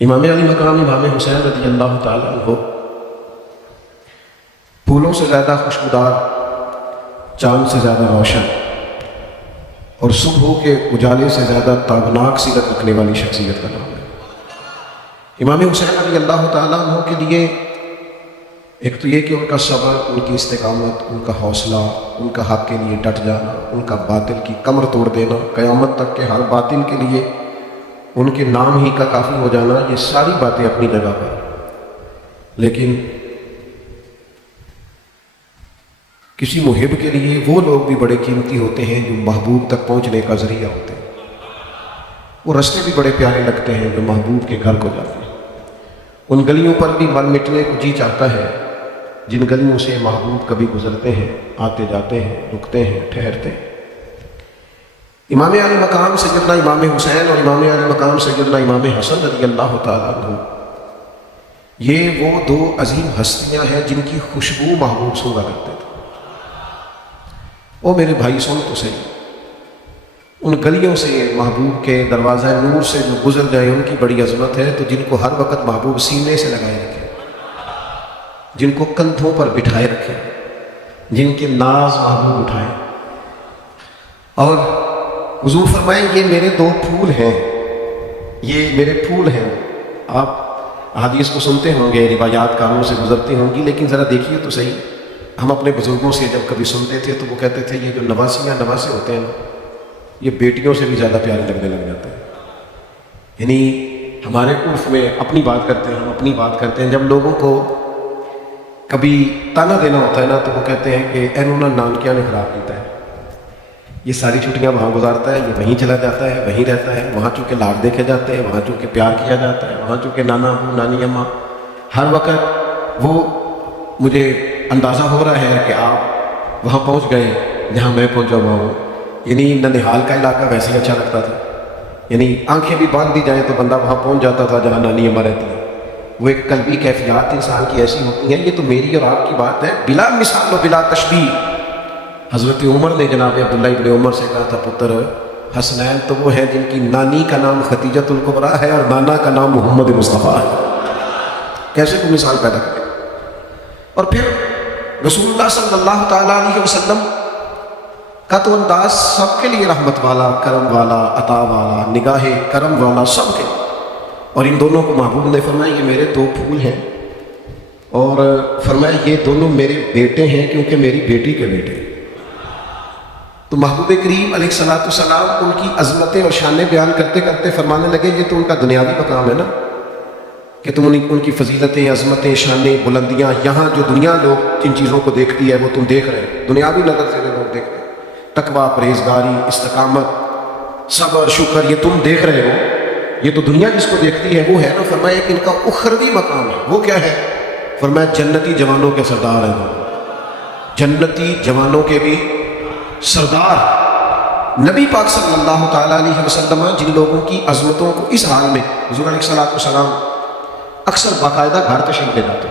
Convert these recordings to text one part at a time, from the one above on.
امام علی مقام امام حسین رضی اللہ تعالیٰ عنہ پھولوں سے زیادہ خوشبودار، چاند سے زیادہ روشن اور صبح کے اجالے سے زیادہ تابناک سیرت رکھنے والی شخصیت کا نام ہے۔ امام حسین رضی اللہ تعالیٰ عنہ کے لیے ایک تو یہ کہ ان کا صبر، ان کی استقامت، ان کا حوصلہ، ان کا حق کے لیے ڈٹ جانا، ان کا باطل کی کمر توڑ دینا، قیامت تک کے ہر باطل کے لیے ان کے نام ہی کا کافی ہو جانا، یہ ساری باتیں اپنی جگہ پر، لیکن کسی محب کے لیے وہ لوگ بھی بڑے قیمتی ہوتے ہیں جو محبوب تک پہنچنے کا ذریعہ ہوتے ہیں۔ وہ رستے بھی بڑے پیارے لگتے ہیں جو محبوب کے گھر کو جاتے ہیں۔ ان گلیوں پر بھی من مٹنے کو جی چاہتا ہے جن گلیوں سے محبوب کبھی گزرتے ہیں، آتے جاتے ہیں، رکتے ہیں، ٹھہرتے ہیں۔ امام علی مقام سیدنا امام حسین اور امام علی مقام سیدنا امام حسن رضی اللہ تعالیٰ عنہ، یہ وہ دو عظیم ہستیاں ہیں جن کی خوشبو محبوب سونگا کرتے تھے۔ او میرے بھائی سن تو صحیح، ان گلیوں سے محبوب کے دروازہ نور سے جو گزر جائے ان کی بڑی عظمت ہے، تو جن کو ہر وقت محبوب سینے سے لگائے رکھے، جن کو کندھوں پر بٹھائے رکھے، جن کے ناز محبوب اٹھائے، اور حضور فرمائیں یہ میرے دو پھول ہیں، یہ میرے پھول ہیں۔ آپ حدیث کو سنتے ہوں گے، روایات کانوں سے گزرتی ہوں گی، لیکن ذرا دیکھیے تو صحیح، ہم اپنے بزرگوں سے جب کبھی سنتے تھے تو وہ کہتے تھے یہ جو نواسیاں نواسے ہوتے ہیں نا، یہ بیٹیوں سے بھی زیادہ پیارے لگنے لگ جاتے ہیں۔ یعنی ہمارے عرف میں اپنی بات کرتے ہیں، ہم اپنی بات کرتے ہیں، جب لوگوں کو کبھی تانا دینا ہوتا ہے نا تو وہ کہتے ہیں کہ اینونا نانکیاں نے خراب کیتا ہے، یہ ساری چھٹیاں وہاں گزارتا ہے، یہ وہیں چلا جاتا ہے، وہیں رہتا ہے، وہاں چونکہ لاڈ دیکھے جاتے ہیں، وہاں چونکہ پیار کیا جاتا ہے، وہاں چونکہ نانا ابو نانی اماں، ہر وقت وہ مجھے اندازہ ہو رہا ہے کہ آپ وہاں پہنچ گئے جہاں میں پہنچا ہوا ہوں۔ یعنی ننہال کا علاقہ ویسے اچھا لگتا تھا، یعنی آنکھیں بھی باندھ دی جائیں تو بندہ وہاں پہنچ جاتا تھا جہاں نانی اماں رہتی ہیں۔ وہ ایک قلبی کیفیات انسان کی ایسی ہوتی ہیں، یہ تو میری اور آپ کی بات ہے، بلا مثال و بلا تشبیہ۔ حضرت عمر نے جناب عبداللہ ابن عمر سے کہا تھا پتر حسنین تو وہ ہیں جن کی نانی کا نام خدیجۃ الکبریٰ ہے اور نانا کا نام محمد مصطفیٰ ہے۔ کیسے کوئی مثال پیدا کرے؟ اور پھر رسول اللہ صلی اللہ تعالیٰ علیہ وسلم کا تو انداز سب کے لیے رحمت والا، کرم والا، عطا والا، نگاہ کرم والا، سب کے، اور ان دونوں کو محبوب نے فرمایا یہ میرے دو پھول ہیں، اور فرمایا یہ دونوں میرے بیٹے ہیں کیونکہ میری بیٹی کے بیٹے ہیں۔ تو محبوب کریم علیہ الصلوۃ والسلام ان کی عظمتیں اور شانیں بیان کرتے کرتے فرمانے لگے یہ تو ان کا دنیاوی مقام ہے نا، کہ تم ان کی فضیلتیں، عظمتیں، شانیں، بلندیاں، یہاں جو دنیا لوگ جن چیزوں کو دیکھتی ہے وہ تم دیکھ رہے ہو، دنیاوی نظر سے لوگ دیکھتے ہیں، تقویٰ، پرہیزگاری، استقامت، صبر، شکر، یہ تم دیکھ رہے ہو، یہ تو دنیا جس کو دیکھتی ہے وہ ہے نا۔ فرمایا کہ ان کا اخروی مقام ہے، وہ کیا ہے؟ فرمایا جنتی جوانوں کے سردار ہیں، جنتی جوانوں کے بھی سردار نبی پاک صلی اللہ تعالیٰ علیہ وسلم، جن لوگوں کی عظمتوں کو اس حال میں حضور علیہ الصلوۃ والسلام اکثر باقاعدہ گھر تشریف لے جاتے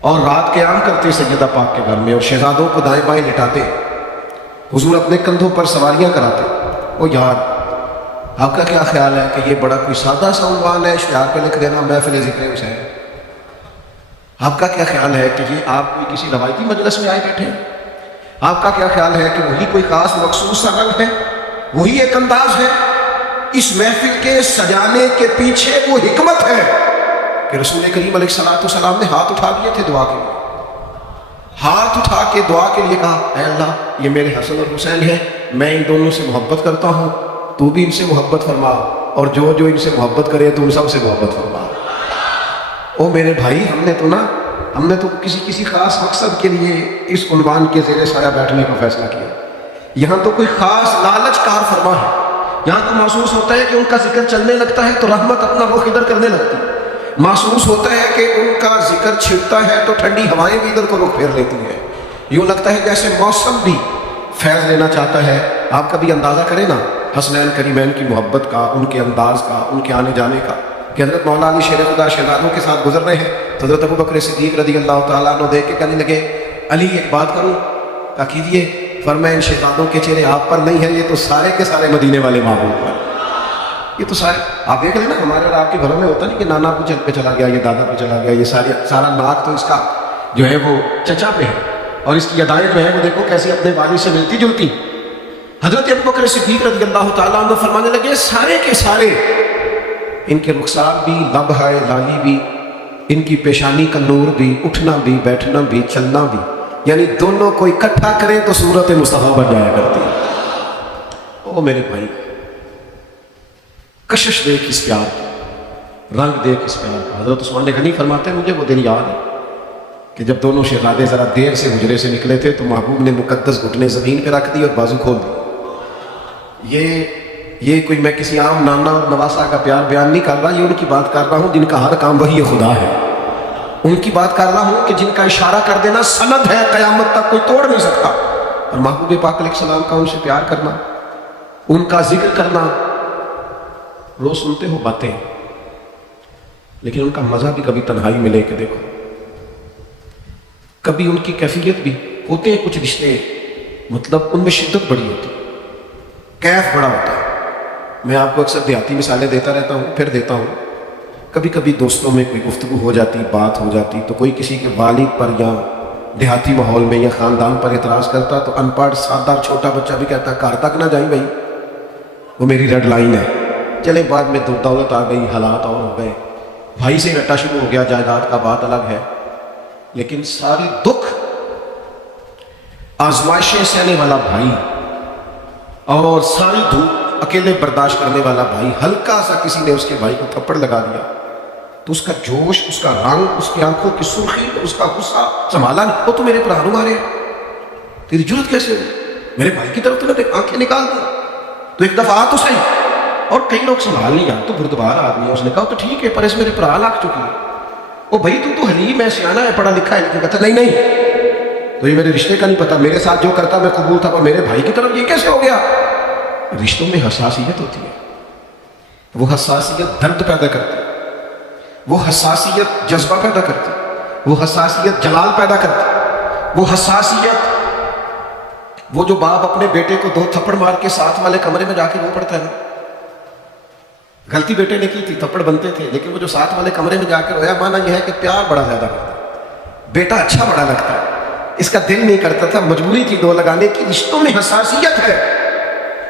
اور رات قیام کرتے سیدہ پاک کے گھر میں، اور شہزادوں کو دائیں بائیں لٹاتے، حضور اپنے کندھوں پر سواریاں کراتے۔ او یار آپ کا کیا خیال ہے کہ یہ بڑا کوئی سادہ سا عنوان ہے اشتہار پہ لکھ دینا محفل ذکر حسین؟ آپ کا کیا خیال ہے کہ یہ آپ کوئی کسی روایتی مجلس میں آئے بیٹھے ہیں؟ آپ کا کیا خیال ہے کہ وہی کوئی خاص مخصوص سا رنگ ہے، وہی ایک انداز ہے؟ اس محفل کے سجانے کے پیچھے وہ حکمت ہے کہ رسول کریم علیہ الصلوۃ والسلام نے ہاتھ اٹھا دیے تھے دعا کے لیے، ہاتھ اٹھا کے دعا کے لیے کہا اے اللہ یہ میرے حسن اور حسین ہیں، میں ان دونوں سے محبت کرتا ہوں، تو بھی ان سے محبت فرما، اور جو جو ان سے محبت کرے تو ان سب سے محبت فرما۔ او میرے بھائی ہم نے تو کسی خاص مقصد کے لیے اس عنوان کے زیر سایہ بیٹھنے کا فیصلہ کیا، یہاں تو کوئی خاص لالچ کار فرما ہے، یہاں تو محسوس ہوتا ہے کہ ان کا ذکر چلنے لگتا ہے تو رحمت اپنا رخ ادھر کرنے لگتی ہے، محسوس ہوتا ہے کہ ان کا ذکر چھڑتا ہے تو ٹھنڈی ہوائیں بھی ادھر کو رخ پھیر لیتی ہیں، یوں لگتا ہے جیسے موسم بھی فیض لینا چاہتا ہے۔ آپ کبھی اندازہ کریں نا حسنین کریمین کی محبت کا، ان کے انداز کا، ان کے آنے جانے کا، کہ حضرت مولا علی شیر خدا شہزادوں کے ساتھ گزر رہے ہیں تو حضرت ابوبکر صدیق رضی اللہ تعالیٰ عنہ دیکھ کے کہنے لگے علی ایک بات کروں؟ کہا کیجیے۔ فرمایا ان شہزادوں کے چہرے آپ پر نہیں ہیں، یہ تو سارے کے سارے مدینے والے محبوب پر۔ یہ تو سارے آپ دیکھ لیں نا، ہمارے اور آپ کے گھروں میں ہوتا نہیں کہ نانا پہ چلا گیا، یہ دادا پہ چلا گیا، یہ سارا ناک تو اس کا جو ہے وہ چچا پہ ہے، اور اس کی ادائیں جو ہے وہ دیکھو کیسے اپنے والد سے ملتی جلتی۔ حضرت ابوبکر صدیق رضی اللہ تعالیٰ عنہ فرمانے لگے سارے کے سارے، ان کے رخسار بھی، لب ہے لالی بھی، ان کی پیشانی کا نور بھی، اٹھنا بھی، بیٹھنا بھی، چلنا بھی، یعنی دونوں کو اکٹھا کریں تو صورت مصطفیٰ بن جایا کرتی ہے۔ او میرے بھائی، کشش دیکھ اس پیار کی، رنگ دیکھ اس پیار کا۔ حضرت عثمان غنی فرماتے ہیں مجھے وہ دن یاد ہے کہ جب دونوں شہزادے ذرا دیر سے حجرے سے نکلے تھے تو محبوب نے مقدس گھٹنے زمین پہ رکھ دی اور بازو کھول دی۔ یہ کوئی میں کسی عام نانا اور نواسا کا پیار بیان نہیں کر رہا، یہ ان کی بات کر رہا ہوں جن کا ہر کام وہی خدا ہے، ان کی بات کر رہا ہوں کہ جن کا اشارہ کر دینا سند ہے، قیامت تک کوئی توڑ نہیں سکتا۔ اور محبوب پاک علیہ السلام کا ان سے پیار کرنا، ان کا ذکر کرنا، روز سنتے ہو باتیں، لیکن ان کا مزہ بھی کبھی تنہائی میں لے کے دیکھو، کبھی ان کی کیفیت بھی ہوتے ہیں کچھ رشتے، مطلب ان میں شدت بڑی ہوتی، کیف بڑا ہوتا ہے۔ میں آپ کو اکثر دیہاتی مثالیں دیتا رہتا ہوں، پھر دیتا ہوں، کبھی کبھی دوستوں میں کوئی گفتگو ہو جاتی، بات ہو جاتی، تو کوئی کسی کے والد پر یا دیہاتی ماحول میں یا خاندان پر اعتراض کرتا تو ان پڑھ سادہ چھوٹا بچہ بھی کہتا گھر تک نہ جائیں بھائی، وہ میری ریڈ لائن ہے۔ چلے بعد میں دولت آ گئی، حالات اور ہو گئے، بھائی سے رٹا شروع ہو گیا، جائیداد کا بات الگ ہے، لیکن سارے دکھ آزمائشیں سہنے والا بھائی اور ساری دھوپ اکیلے برداشت کرنے والا بھائی، ہلکا سا کسی نے اس کے بھائی کو تھپڑ لگا دیا تو اس کا جوش، اس کا رنگ، اس کی آنکھوں کی سرخی، اس کا غصہ سنبھالا نہیں۔ وہ تو میرے پرانو مارے ہیں، تیری جرت کیسے ہوئی میرے بھائی کی طرف؟ تو میں آنکھیں نکال دوں تو ایک دفعہ تو صحیح۔ اور کئی لوگ سنبھال نہیں آتے، تو بردبار آدمی ہے، اس نے کہا تو ٹھیک ہے پر اس میرے پرا لگ چکی ہے، وہ بھائی تو حلیم ہے، سیانا ہے، پڑھا لکھا ہے، لیکن کہتا نہیں تو یہ میرے رشتے کا نہیں پتا، میرے ساتھ جو کرتا میں قبول تھا، پر میرے بھائی کی طرف یہ کیسے ہو گیا؟ رشتوں میں حساسیت ہوتی ہے، وہ حساسیت درد پیدا کرتی ہے، وہ حساسیت جذبہ پیدا کرتی ہے، وہ حساسیت جلال پیدا کرتی ہے، وہ حساسیت، وہ جو باپ اپنے بیٹے کو 2 تھپڑ مار کے ساتھ والے کمرے میں جا کے رو پڑتا ہے نا، غلطی بیٹے نے کی تھی، تھپڑ بنتے تھے، لیکن وہ جو ساتھ والے کمرے میں جا کے رویا، مانا یہ ہے کہ پیار بڑا زیادہ کرتا ہے، بیٹا اچھا بڑا لگتا ہے، اس کا دل نہیں کرتا تھا، مجبوری تھی 2 لگانے کی۔ رشتوں میں حساسیت ہے،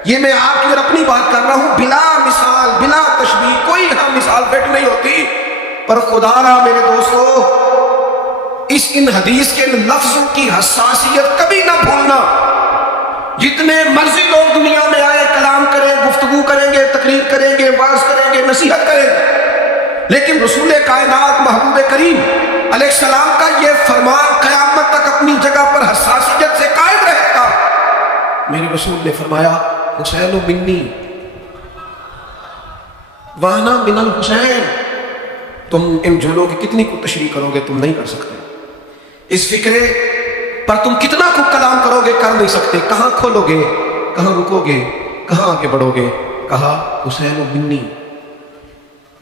یہ میں آپ کی اور اپنی بات کر رہا ہوں، بلا مثال، بلا تشبیہ، کوئی یہاں مثال فٹ نہیں ہوتی، پر خدا را میرے دوستو، ان حدیث کے لفظوں کی حساسیت کبھی نہ بھولنا۔ جتنے مرضی لوگ دنیا میں آئے، کلام کریں، گفتگو کریں گے، تقریر کریں گے، واعظ کریں گے، نصیحت کریں گے، لیکن رسول کائنات محبوب کریم علیہ السلام کا یہ فرمان قیامت تک اپنی جگہ پر حساسیت سے قائم رہے گا۔ میرے رسول نے فرمایا حسین منی وانا من الحسین، تم ان جھولوں کی کتنی کو تشریح کرو گے، تم نہیں کر سکتے، اس فکرے پر تم کتنا کو کلام کرو گے، کر نہیں سکتے، کہاں کھولو گے، کہاں رکو گے، کہاں آگے بڑھو گے؟ کہا حسین منی،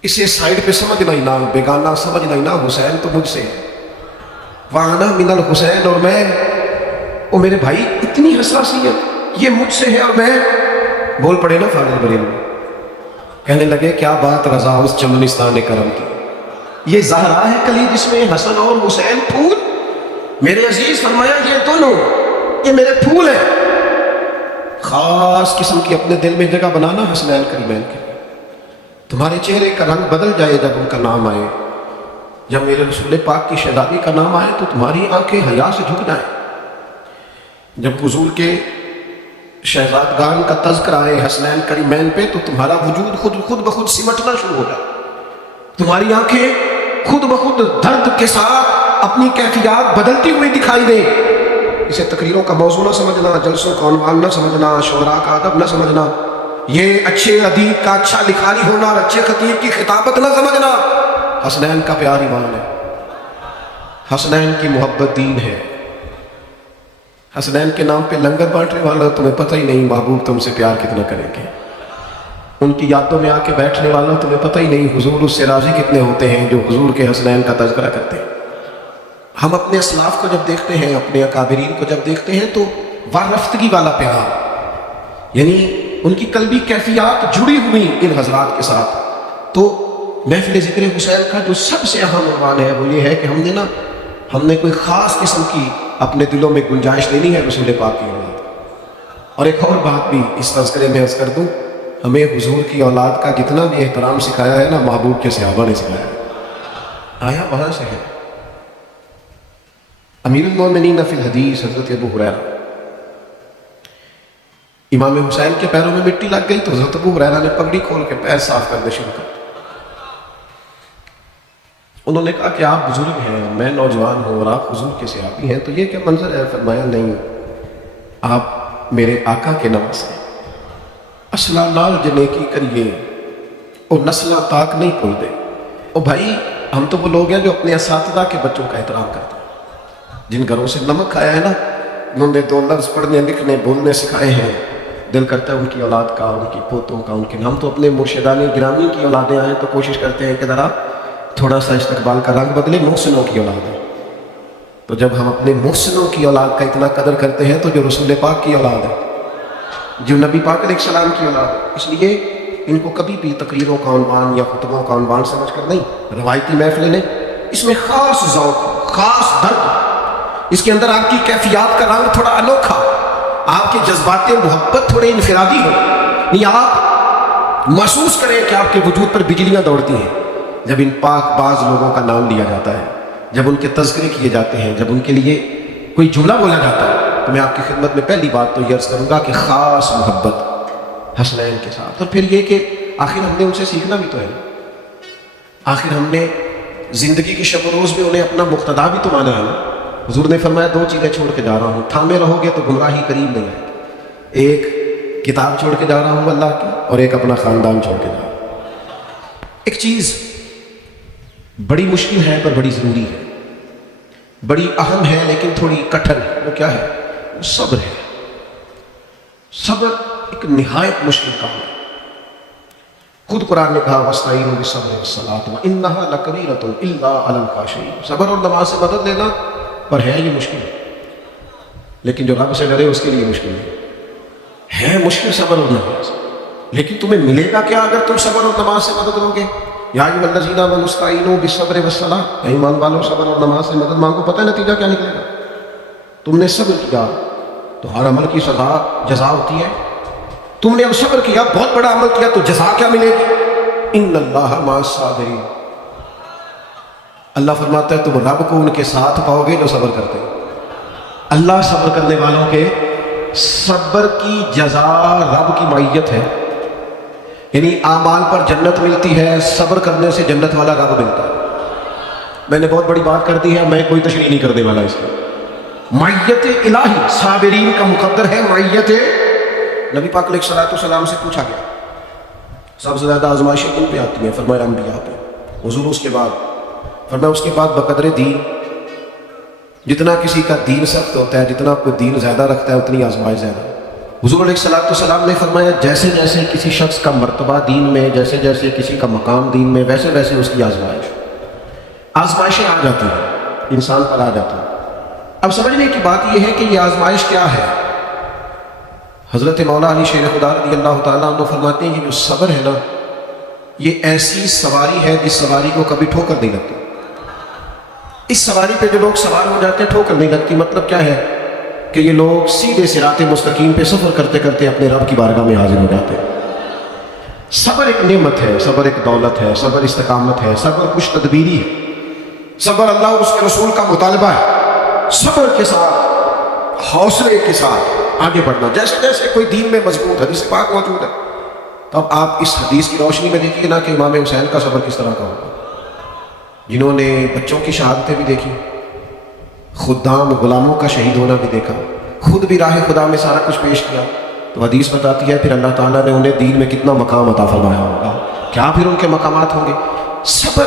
اسے سائیڈ پہ سمجھنا ہی نہ، بیگانہ سمجھنا ہی نہ، حسین تو مجھ سے، وانا من الحسین، اور میں، او میرے بھائی اتنی حساسیت یہ مجھ سے ہے، اور میں بول پڑے نا فاضل بریلوی، کہنے لگے کیا بات رضا اس چمنستان کرم کی، یہ زہرا ہے کلی جس میں حسن اور حسین پھول، میرے عزیز فرمایا یہ دونوں، یہ میرے پھول ہیں، خاص قسم کی اپنے دل میں جگہ بنانا حسنین کریمین کے، تمہارے چہرے کا رنگ بدل جائے جب ان کا نام آئے، جب میرے رسول پاک کی شہزادی کا نام آئے تو تمہاری آنکھیں حیا سے جھک جائیں، جب حضور کے شہزادگان کا تذکرہ آئے حسنین کریمین پہ تو تمہارا وجود خود بخود سمٹنا شروع ہو جائے، تمہاری آنکھیں خود بخود درد کے ساتھ اپنی کیفیات بدلتی ہوئی دکھائی دیں۔ اسے تقریروں کا موضوع نہ سمجھنا، جلسوں کا عنوان نہ سمجھنا، شعراء کا ادب نہ سمجھنا، یہ اچھے ادیب کا اچھا لکھاری ہونا اور اچھے خطیب کی خطابت نہ سمجھنا، حسنین کا پیار ایمان ہے، حسنین کی محبت دین ہے، حسنین کے نام پہ لنگر بانٹنے والا تمہیں پتہ ہی نہیں محبوب تم سے پیار کتنا کریں گے، ان کی یادوں میں آ کے بیٹھنے والا تمہیں پتہ ہی نہیں حضور اس سے راضی کتنے ہوتے ہیں جو حضور کے حسنین کا تذکرہ کرتے ہیں۔ ہم اپنے اسلاف کو جب دیکھتے ہیں، اپنے اکابرین کو جب دیکھتے ہیں تو وارفتگی والا پیار، یعنی ان کی قلبی کیفیات جڑی ہوئی ان حضرات کے ساتھ۔ تو محفل ذکر حسین کا جو سب سے اہم عنوان ہے وہ یہ ہے کہ ہم نے کوئی خاص قسم کی اپنے دلوں میں گنجائش لینی ہے رسول پاک کی اولاد۔ اور ایک اور بات بھی اس تذکرے میں عرض کر دوں، ہمیں حضور کی اولاد کا جتنا بھی احترام سکھایا ہے نا، محبوب کے صحابہ نے سکھایا ہے، آیا وہاں سے ہے۔ امیر المومنین فی الحدیث حضرت ابو ہریرہ، امام حسین کے پیروں میں مٹی لگ گئی تو حضرت ابو ہریرہ نے پگڑی کھول کے پیر صاف کرنے شروع کر۔ انہوں نے کہا کہ آپ بزرگ ہیں، میں نوجوان ہوں اور آپ حضور کے صحابی ہیں، تو یہ کیا منظر ہے؟ فرمایا نہیں، آپ میرے آقا کے نواز ہیں، اصلا لال جنے کی کریے اور نسلہ تاک نہیں بھول دے۔ او بھائی، ہم تو وہ لوگ ہیں جو اپنے اساتذہ کے بچوں کا احترام کرتے ہیں، جن گھروں سے نمک کھایا ہے نا، انہوں نے 2 لفظ پڑھنے لکھنے بولنے سکھائے ہیں، دل کرتا ہے ان کی اولاد کا، ان کی پوتوں کا، ان کے ہم تو اپنے مرشدان گرامی کی اولادیں آئیں تو کوشش کرتے ہیں کہ ذرا تھوڑا سا استقبال کا رنگ بدلے، محسنوں کی اولاد ہے۔ تو جب ہم اپنے محسنوں کی اولاد کا اتنا قدر کرتے ہیں تو جو رسول پاک کی اولاد ہے، جو نبی پاک علیہ السلام کی اولاد ہے، اس لیے ان کو کبھی بھی تقریروں کا عنوان یا خطبوں کا عنوان سمجھ کر نہیں، روایتی محفلیں نہیں، اس میں خاص ذوق، خاص درد، اس کے اندر آپ کی کیفیات کا رنگ تھوڑا انوکھا، آپ کے جذبات محبت تھوڑے انفرادی ہو، نہیں آپ محسوس کریں کہ آپ کے وجود پر بجلیاں دوڑتی ہیں جب ان پاک باز لوگوں کا نام لیا جاتا ہے، جب ان کے تذکرے کیے جاتے ہیں، جب ان کے لیے کوئی جملہ بولا جاتا ہے۔ تو میں آپ کی خدمت میں پہلی بات تو یہ عرض کروں گا کہ خاص محبت حسنین کے ساتھ، اور پھر یہ کہ آخر ہم نے ان سے سیکھنا بھی تو ہے، آخر ہم نے زندگی کی شب و روز میں انہیں اپنا مقتدا بھی تو مانا ہے نا۔ حضور نے فرمایا 2 چیزیں چھوڑ کے جا رہا ہوں، تھامے رہو گے تو گمراہی قریب نہیں ہے، ایک کتاب چھوڑ کے جا رہا ہوں اللہ کی، اور ایک اپنا خاندان چھوڑ کے جا رہا ہوں۔ ایک چیز بڑی مشکل ہے پر بڑی ضروری ہے، بڑی اہم ہے لیکن تھوڑی کٹھن ہے، وہ کیا ہے؟ وہ صبر ہے۔ صبر ایک نہایت مشکل کام ہے۔ خود قرآن نے کہا وَاسْتَعِینُوا بِالصَّبْرِ وَالصَّلَاةِ وَإِنَّهَا لَكَبِیرَةٌ إِلَّا عَلَى الْخَاشِعِینَ۔ صبر اور نماز سے مدد لینا پر ہے یہ مشکل، لیکن جو رب سے ڈرے اس کے لیے مشکل ہے مشکل صبر اور نماز، لیکن تمہیں ملے گا کیا اگر تم صبر اور نماز سے مدد لو گے؟ یا ایھا الذین آمنوا استعینوا بالصبر والصلاۃ، ایمان والوں صبر اور نماز سے مدد مانگو، پتہ ہے نتیجہ کیا نکلے گا؟ تم نے صبر کیا تو ہر عمل کی سزا جزا ہوتی ہے، تم نے اب صبر کیا، بہت بڑا عمل کیا تو جزا کیا ملے گی؟ ان اللہ مع الصابرین، اللہ فرماتا ہے تم رب کو ان کے ساتھ پاؤ گے جو صبر کرتے ہیں۔ اللہ صبر کرنے والوں کے صبر کی جزا رب کی معیت ہے، یعنی اعمال پر جنت ملتی ہے، صبر کرنے سے جنت والا رب ملتا ہے۔ میں نے بہت بڑی بات کر دی ہے، میں کوئی تشریح نہیں کرنے والا اس کی۔ معیت الہی صابرین کا مقدر ہے، معیت نبی پاک علیہ السلام سے پوچھا گیا سب سے زیادہ آزمائشیں کن پہ آتی ہیں؟ فرمایا انبیاء پہ۔ حضور اس کے بعد فرمایا اس کے بعد بقدر دین، جتنا کسی کا دین سخت ہوتا ہے، جتنا کوئی دین زیادہ رکھتا ہے اتنی آزمائش زیادہ۔ حضور علیہ السلام نے فرمایا جیسے جیسے کسی شخص کا مرتبہ دین میں، جیسے جیسے کسی کا مقام دین میں، ویسے ویسے اس کی آزمائشیں آ جاتی ہیں، انسان پر آ جاتی ہیں۔ اب سمجھنے کی بات یہ ہے کہ یہ آزمائش کیا ہے؟ حضرت مولا علی شیر خدا رضی اللہ تعالیٰ عنہ فرماتے ہیں کہ جو صبر ہے نا، یہ ایسی سواری ہے جس سواری کو کبھی ٹھوکر نہیں لگتی۔ اس سواری پہ جو لوگ سوار ہو جاتے ہیں ٹھوکر نہیں لگتی، مطلب کیا ہے کہ یہ لوگ سیدھے صراط مستقیم پہ سفر کرتے کرتے اپنے رب کی بارگاہ میں حاضر ہو جاتے ہیں۔ صبر ایک نعمت ہے، صبر ایک دولت ہے، صبر استقامت ہے، صبر کچھ تدبیری ہے، صبر اللہ اور اس کے رسول کا مطالبہ ہے۔ صبر کے ساتھ، حوصلے کے ساتھ آگے بڑھنا، جیسے جیسے کوئی دین میں مضبوط حدیث پاک موجود ہے، تو اب آپ اس حدیث کی روشنی میں دیکھیے نا کہ امام حسین کا صبر کس طرح کا ہوگا، جنہوں نے بچوں کی شہادتیں بھی دیکھی، خدام غلاموں کا شہید ہونا بھی دیکھا، خود بھی راہ خدا میں سارا کچھ پیش کیا، تو حدیث بتاتی ہے پھر اللہ تعالیٰ نے انہیں دین میں کتنا مقام عطا فرمایا ہوگا، کیا پھر ان کے مقامات ہوں گے۔ صبر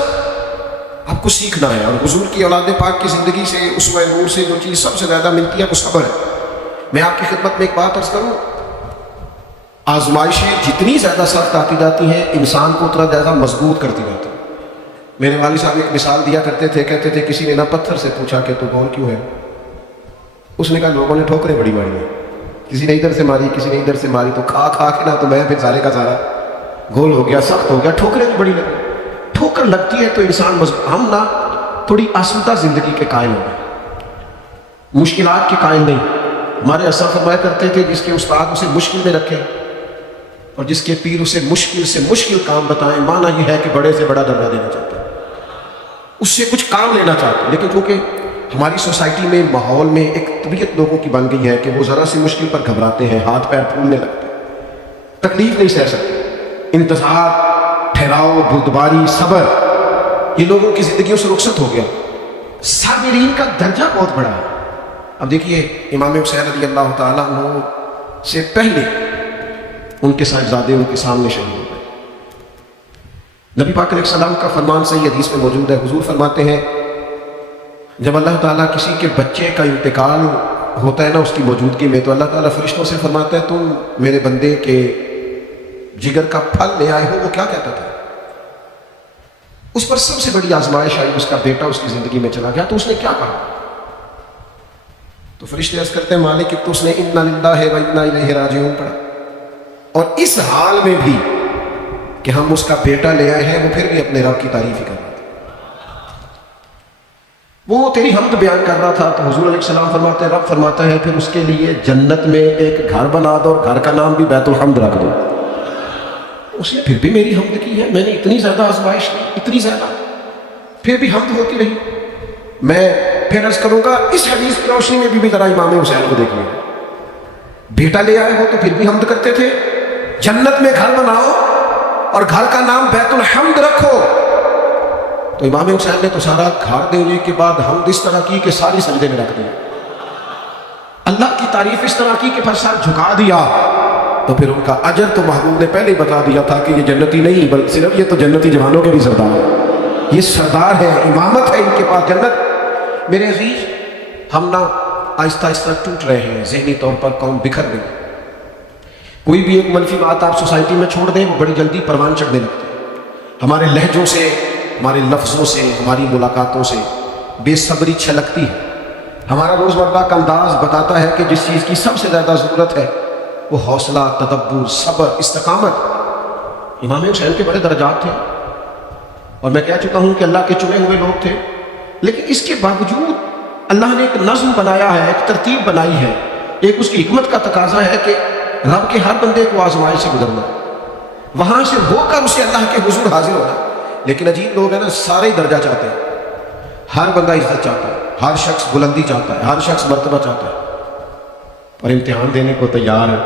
آپ کو سیکھنا ہے، اور حضور کی اولاد پاک کی زندگی سے، اسوہ نور سے جو چیز سب سے زیادہ ملتی ہے وہ صبر ہے۔ میں آپ کی خدمت میں ایک بات عرض کروں، آزمائشیں جتنی زیادہ سخت آتی جاتی ہیں انسان کو اتنا زیادہ مضبوط کرتی جاتی ہیں۔ میرے والد صاحب ایک مثال دیا کرتے تھے، کہتے تھے کسی نے نہ پتھر سے پوچھا کہ تو گول کیوں ہے؟ اس نے کہا لوگوں نے ٹھوکریں بڑی ماری ہیں۔ کسی نے ادھر سے ماری, کسی نے ادھر سے ماری, تو کھا کھا کے نا تو میں پھر سارے کا سارا گول ہو گیا, سخت ہو گیا. ٹھوکریں بھی بڑی لگی. ٹھوکر لگتی ہے تو انسان ہم نا تھوڑی آسودہ زندگی کے قائل ہو گئے, مشکلات کے قائل نہیں. ہمارے اسلاف فرمایا کرتے تھے جس کے استاد اسے مشکل میں رکھے اور جس کے پیر اسے مشکل سے مشکل کام بتائیں, معنی یہ ہے کہ بڑے سے بڑا درجہ دینا چاہتے ہیں, اس سے کچھ کام لینا چاہتے ہیں. لیکن کیونکہ ہماری سوسائٹی میں, ماحول میں ایک طبیعت لوگوں کی بن گئی ہے کہ وہ ذرا سی مشکل پر گھبراتے ہیں, ہاتھ پیر پھولنے لگتے ہیں, تکلیف نہیں سہ سکتے. انتظار, ٹھہراؤ, بردباری, صبر, یہ لوگوں کی زندگیوں سے رخصت ہو گیا. صابرین کا درجہ بہت بڑا ہے. اب دیکھیے امام حسین رضی اللہ تعالیٰ عنہ سے پہلے ان کے صاحبزادے ان کے سامنے شہید ہو گئے. نبی پاک علیہ السلام کا فرمان صحیح حدیث میں موجود ہے. حضور فرماتے ہیں جب اللہ تعالیٰ کسی کے بچے کا انتقال ہوتا ہے نا اس کی موجودگی میں, تو اللہ تعالیٰ فرشتوں سے فرماتا ہے تم میرے بندے کے جگر کا پھل لے آئے ہو. وہ کیا کہتا تھا؟ اس پر سب سے بڑی آزمائش آئی, اس کا بیٹا اس کی زندگی میں چلا گیا. تو اس نے کیا کہا؟ تو فرشتے عرض کرتے ہیں مالک, تو اس نے انا للہ و انا الیہ راجعون پڑھا. اور اس حال میں بھی کہ ہم اس کا بیٹا لے آئے ہیں, وہ پھر بھی اپنے رب کی تعریف ہی کر رہا تھا. وہ تیری حمد بیان کر رہا تھا. تو حضور علیہ السلام فرماتے ہیں, رب فرماتا ہے پھر اس کے لیے جنت میں ایک گھر بنا دو اور گھر کا نام بھی بیت الحمد رکھ دو. اس نے پھر بھی میری حمد کی ہے, میں نے اتنی زیادہ آزمائش کی, اتنی زیادہ, پھر بھی حمد ہوتی رہی. میں پھر عرض کروں گا اس حدیث کی روشنی میں بھی ذرا امام حسین کو دیکھیے. بیٹا لے آئے ہو تو پھر بھی حمد کرتے تھے, جنت میں گھر بناؤ اور گھر کا نام بیت الحمد رکھو. تو امام حسین نے تو سارا گھر دینے کے بعد حمد اس طرح کی کہ ساری سجدے میں رکھ دی, اللہ کی تعریف اس طرح کی کہ پھر سر جھکا دیا. تو پھر ان کا اجر تو محبوب نے پہلے ہی بتا دیا تھا کہ یہ جنتی نہیں, بلکہ صرف یہ تو جنتی جوانوں کے بھی سردار ہیں, یہ سردار ہے, امامت ہے ان کے پاس جنت. میرے عزیز, ہم نہ آہستہ آہستہ ٹوٹ رہے ہیں, ذہنی طور پر قوم بکھر گئی. کوئی بھی ایک منفی بات آپ سوسائٹی میں چھوڑ دیں, وہ بڑی جلدی پروان چڑھنے لگتے ہیں. ہمارے لہجوں سے, ہمارے لفظوں سے, ہماری ملاقاتوں سے بے صبری چھلکتی ہے. ہمارا روزمرہ کا انداز بتاتا ہے کہ جس چیز کی سب سے زیادہ ضرورت ہے وہ حوصلہ, تدبر, صبر, استقامت. امام حسین کے بڑے درجات تھے اور میں کہہ چکا ہوں کہ اللہ کے چنے ہوئے لوگ تھے, لیکن اس کے باوجود اللہ نے ایک نظم بنایا ہے, ایک ترتیب بنائی ہے. ایک اس کی حکمت کا تقاضا ہے کہ رب کے ہر بندے کو آزمائش سے گزرنا, وہاں سے ہو کر اسے اللہ کے حضور حاضر ہونا. لیکن عجیب لوگ ہیں نا, سارے درجہ چاہتے ہیں, ہر بندہ عزت چاہتا ہے, ہر شخص بلندی چاہتا ہے, ہر شخص مرتبہ چاہتا ہے, اور امتحان دینے کو تیار ہے.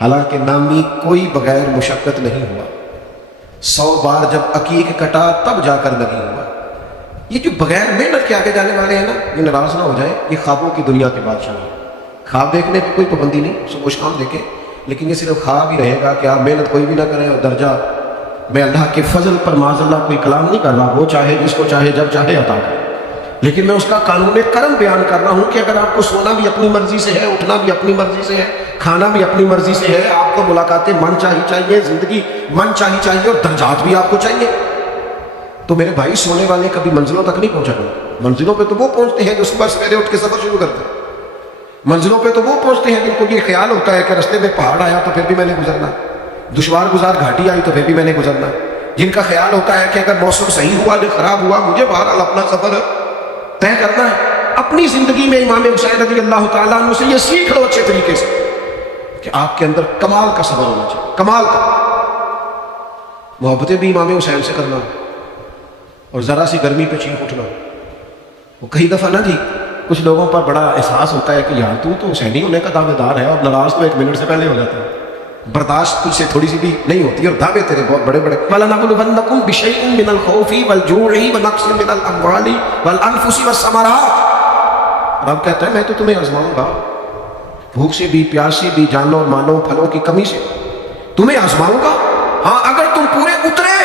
حالانکہ نامی کوئی بغیر مشقت نہیں ہوا, 100 بار جب عقیق کٹا تب جا کر نہیں ہوا. یہ جو بغیر محنت کے آگے جانے والے ہیں نا, یہ ناراض نہ ہو جائیں, یہ خوابوں کی دنیا کے بادشاہ ہیں. خواب دیکھنے کی کوئی پابندی نہیں, صبح شام دیکھیں, لیکن یہ صرف خواب ہی رہے گا کہ آپ محنت کوئی بھی نہ کریں. اور درجہ میں اللہ کے فضل پر معاذ اللہ کوئی کلام نہیں کر رہا, وہ چاہے جس کو چاہے جب چاہے عطا کرے, لیکن میں اس کا قانون کرم بیان کر رہا ہوں کہ اگر آپ کو سونا بھی اپنی مرضی سے ہے, اٹھنا بھی اپنی مرضی سے ہے, کھانا بھی اپنی مرضی سے ہے, آپ کو ملاقاتیں من چاہیے, زندگی من چاہیے, اور درجات بھی آپ کو چاہیے, تو میرے بھائی سونے والے کبھی منزلوں تک نہیں پہنچا گئے. منزلوں پہ تو وہ پہنچتے ہیں جو صبح سویرے اٹھ کے سفر شروع کرتے ہیں. منزلوں پہ تو وہ پہنچتے ہیں جن کو یہ خیال ہوتا ہے کہ رستے میں پہاڑ آیا تو پھر بھی میں نے گزرنا, دشوار گزار گھاٹی آئی تو پھر بھی میں نے گزرنا. جن کا خیال ہوتا ہے کہ اگر موسم صحیح ہوا جو خراب ہوا, مجھے بہرحال اپنا سفر طے کرنا ہے. اپنی زندگی میں امام حسین رضی اللہ تعالیٰ عنہ سے یہ سیکھ لو اچھے طریقے سے کہ آپ کے اندر کمال کا صبر ہونا چاہیے, کمال کا. محبتیں بھی امام حسین سے کرنا, اور ذرا سی گرمی پہ چینخ اٹھنا. وہ کئی دفعہ نا جی کچھ لوگوں پر بڑا احساس ہوتا ہے کہ یار تو حسینی ہونے کا دعوے دار ہے, اور ناراض تو 1 منٹ سے پہلے ہو جاتا ہے, برداشت تجھ سے تھوڑی سی بھی نہیں ہوتی, اور دعوے تیرے بہت بڑے بڑے. وَلَنَبْلُوَنَّكُمْ بِشَيْءٍ مِّنَ الْخَوْفِ وَالْجُوعِ وَنَقْصٍ مِّنَ الْأَمْوَالِ وَالْأَنفُسِ وَالثَّمَرَاتِ. رب کہتا ہے میں تو تمہیں آزماؤں گا, بھوک سے بھی, پیاس سے بھی, جانوں مالوں پھلوں کی کمی سے تمہیں آزماؤں گا. ہاں اگر تم پورے اترے,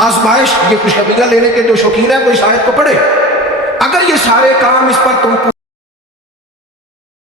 آزمائش, یہ خوشخبریاں لینے کے جو شوقین ہیں وہ اس آیت کو پڑھے, اگر یہ سارے کام اس پر تم